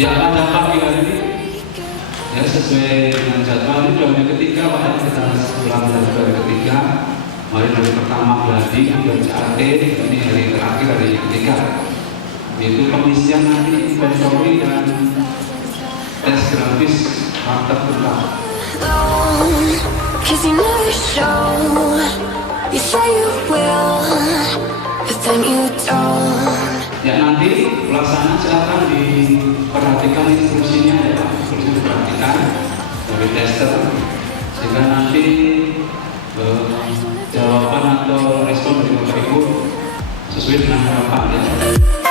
Yang pada pagi hari ini ya sesuai dengan jadwal ini hari ketiga, makanya kita pulang dari hari ketiga. Hari pertama gladi, kemudian CAT, ini hari terakhir hari ketiga. Itu pengisian nanti inventory dan tes grafis karakter tentang. Ya nanti pelaksanaan silakan diperhatikan instruksinya ya Pak, instruksi diperhatikan dari tester sehingga nanti jawaban atau respon dari Bapak Ibu sesuai dengan harapan ya.